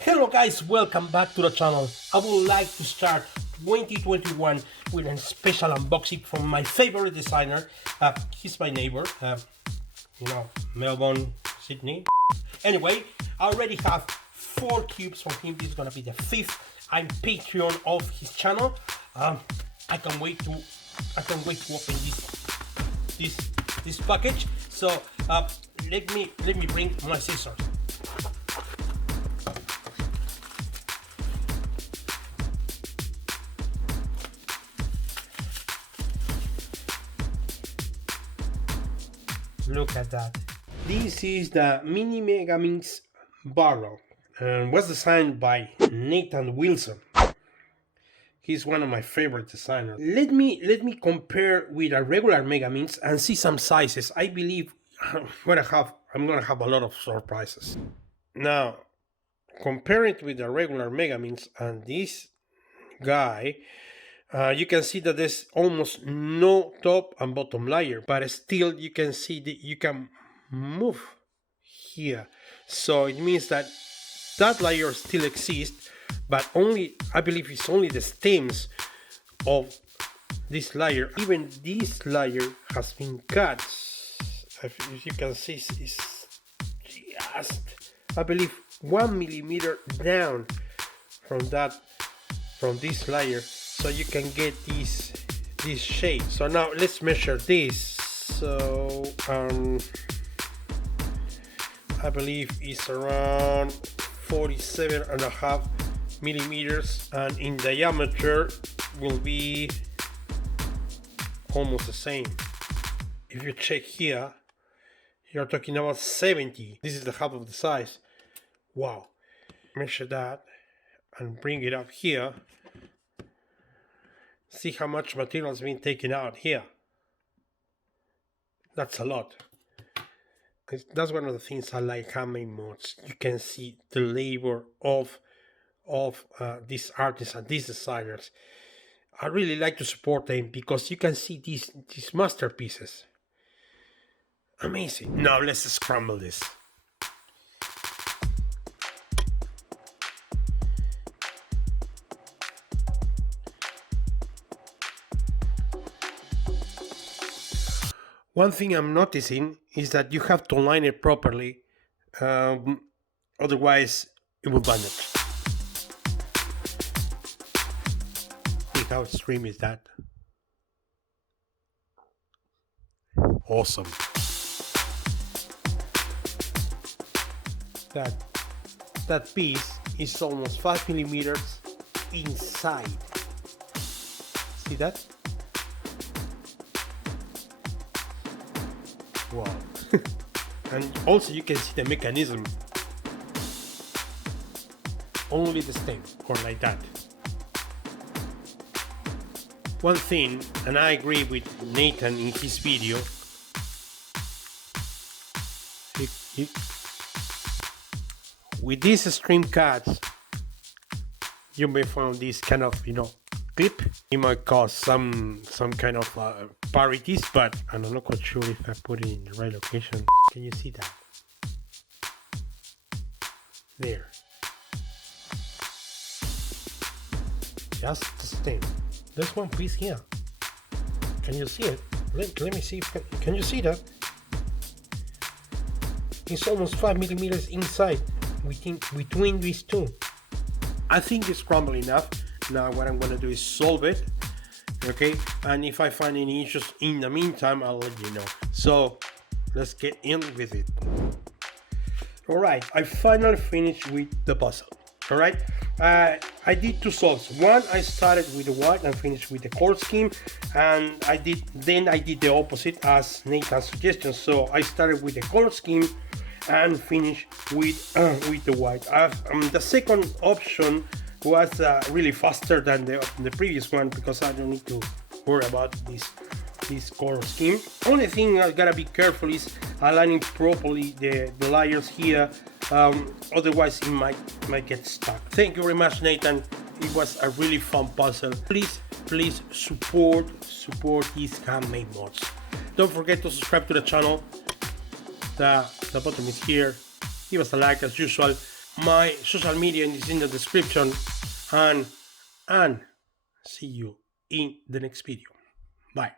Hello guys, welcome back to the channel. I would like to start 2021 with a special unboxing from my favorite designer. He's my neighbor, Melbourne, Sydney. Anyway, I already have 4 cubes from him. This is gonna be the 5th. I'm Patreon of his channel. I can't wait to open this package. So let me bring my scissors. Look at that. This is the Mini-megaminx barrel and was designed by Nathan Wilson. He's one of my favorite designers. Let me compare with a regular Megaminx and see some sizes. I believe I'm gonna have a lot of surprises. Now, compare it with the regular Megaminx and this guy. You can see that there's almost no top and bottom layer, but still you can see that you can move here. So it means that that layer still exists, but I believe it's only the stems of this layer. Even this layer has been cut. As you can see, it's just, I believe, 1 millimeter down from this layer. So you can get this shape. So now let's measure this. So I believe it's around 47.5 millimeters, and in diameter will be almost the same. If you check here, you're talking about 70. This is the half of the size. Wow. Measure that and bring it up here. See how much material has been taken out here. That's a lot. That's one of the things I like handmade mods. You can see the labor of these artists and these designers. I really like to support them because you can see these masterpieces. Amazing. Now let's scramble this. One thing I'm noticing is that you have to line it properly, otherwise it will vanish. See how extreme is that? Awesome. That piece is almost 5 millimeters inside. See that? Wow. And also you can see the mechanism. Only the stem, or like that. One thing, and I agree with Nathan in his video, with these extreme cuts, you may find this kind of, clip. It might cause some kind of parities, but I'm not quite sure if I put it in the right location. Can you see that? There. Just the stem. There's one piece here. Can you see it? Let me see. Can you see that? It's almost 5 millimeters inside, between these two. I think it's crumbled enough. Now what I'm going to do is solve it, okay? And if I find any issues in the meantime, I'll let you know. So let's get in with it. All right, I finally finished with the puzzle. All right, I did 2 solves. One, I started with the white and finished with the color scheme, and I did the opposite as Nathan's suggestion. So I started with the color scheme and finished with the white. The second option was really faster than the previous one because I don't need to worry about this color scheme. Only thing I gotta be careful is aligning properly the layers here, otherwise it might get stuck. Thank you very much, Nathan. It was a really fun puzzle. Please support these handmade mods. Don't forget to subscribe to the channel. The button is here. Give us a like as usual. My social media is in the description, and see you in the next video. Bye.